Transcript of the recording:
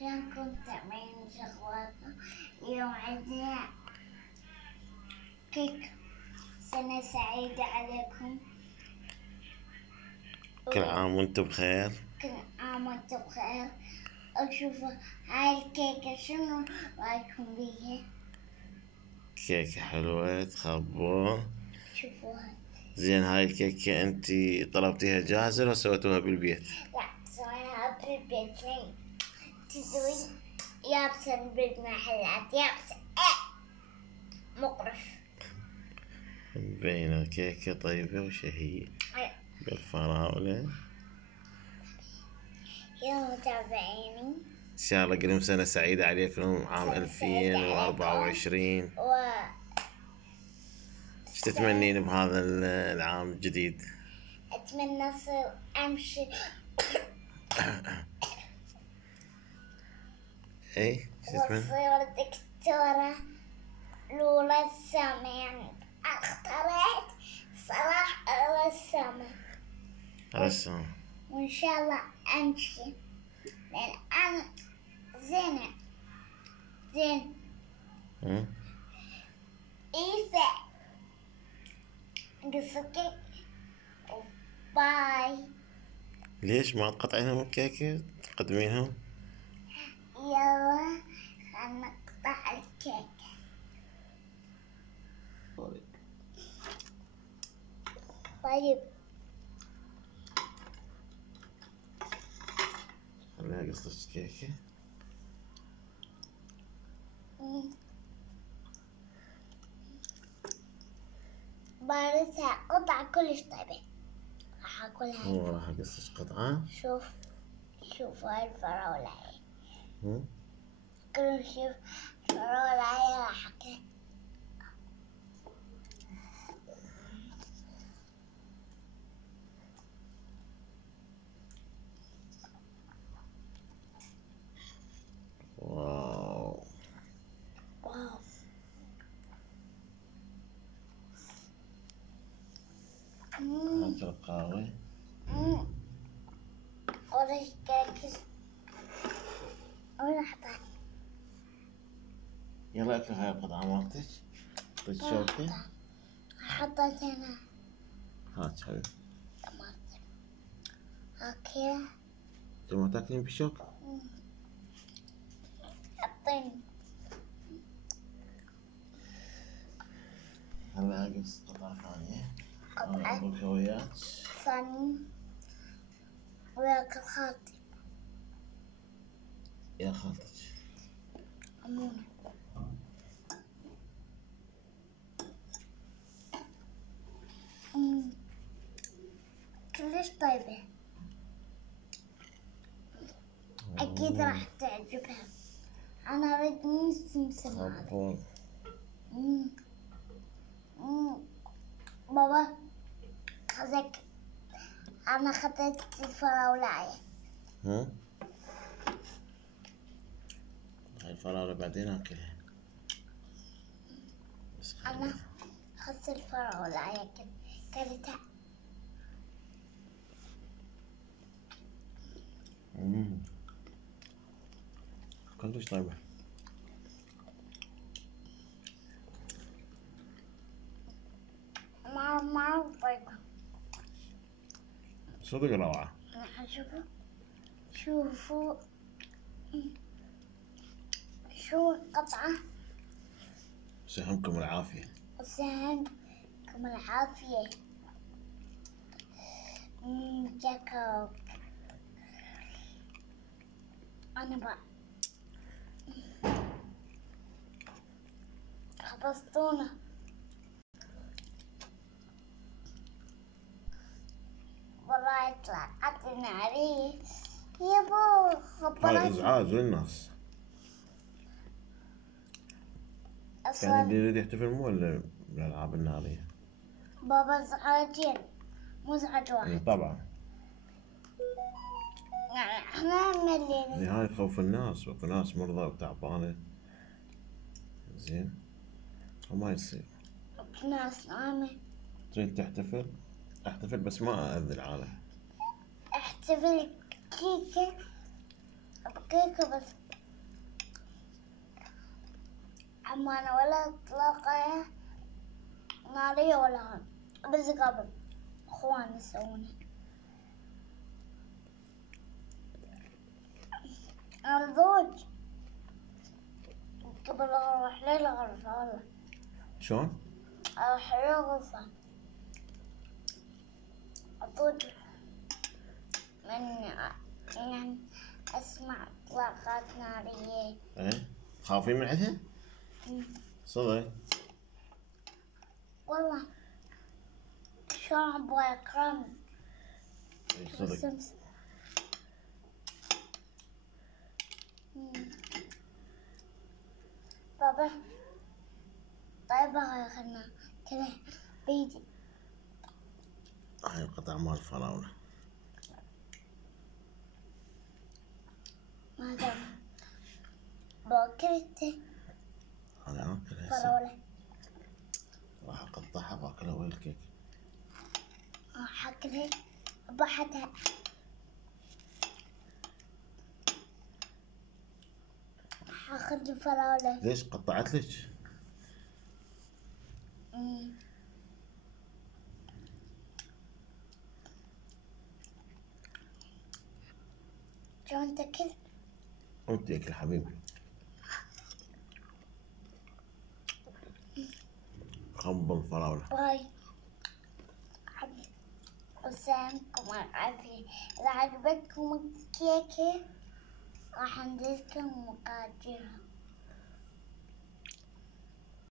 شلونكم تعملين شغلاتنا؟ اليوم عندنا كيك. سنة سعيدة عليكم. كل عام وانتم بخير. كل عام وانتم بخير. وشوفوا هاي الكيكة شنو رايكم بيها؟ كيكة حلوة تخبوا. شوفوها. زين هاي الكيكة انتي طلبتيها جاهزة ولا سويتوها بالبيت؟ لا سويناها بالبيت. لين تسوي يابسة بالمحلات يابسة مقرف. مبينة كيكة طيبة وشهية بالفراولة. يا متابعيني ان شاء الله قدم سنة سعيدة عليكم عام 2024. ايش تتمنين بهذا العام الجديد؟ أتمنى أصير أمشي. اي ايش تتمنى؟ وأصير دكتورة لولا السما. يعني اخترعت صلاح السما. رسام. وإن شاء الله أمشي لأن أنا زينة. زين إيفا قصتك. باي. ليش ما تقطعينهم الكيكة تقدمينهم؟ يلا خلنا نقطع الكيكة. طيب خليها قصة كيكة. بارسها قطعة كلش طيبة. راح أكلها. هو راح اقصص قطعة. شوف هاي الفراولة. كل شوف الفراولة راح أكلها. واو. هات القهوة. ورش كيك ونحطها. يلا اكل هاي القطعة مالتك. طيب شوكة. حطيت هنا. هات حبيبي. طماطم. اوكي. انتوا ما تاكلين بالشوكة؟ حطيني. هلا اقص قطعة ثانية. قطعة بالكويات. ثانية وياكل خالتي. يا خالتك. أمونة. كلش طيبة. أكيد راح تعجبها. أنا أريد من السمسم هذا. بابا خذك. أنا خذت الفراولة. هاي الفراولة بعدين اكلها. بس أنا خذت الفراولة كلتها. كلش طيبة. ما طيبة. صدق روعة. شوفوا شو القطعة. سهمكم العافية. سهمكم العافية. جاكوك. أنا بقى خبصتونا. والله يطلع عطنا عليه يابا. هاي ازعاج للناس. كان اللي يريد يحتفل مو الالعاب النارية. بابا ازعاجين مو ازعاج واحد. طبعا. يعني احنا ملينا. هاي خوف الناس. وكو ناس مرضى وتعبانة. زين وما يصير. ناس نايمة. تريد تحتفل؟ احتفل بس ما أذي العالم. احتفل كيكة بكيكة بس أما أنا ولا إطلاقية نارية ولا هون، بس قبل إخواني يسوونها. أنا زوج قبل أروح لي الغرفة والله. شلون؟ أروح لي الغرفة أزوج من أسمع إطلاقات نارية. ايه تخافين من عندها؟ صدق؟ والله شلون أبغى أكرم اي صدق. السمسم. بابا طيب خلنا كذا بيدي. هاي القطع مال الفراولة. ما دام باكلته أنا آكل هسه. فراولة راح أقطعها وآكلها ويا الكيك. حاكلها بحدها. حاخذ الفراولة. ليش قطعت لك؟ شلون تاكل؟ وانت اكل حبيبي. خب الفراولة. باي وسلامكم العافية. إذا عجبتكم الكيكة راح نديلكم مقاديرها.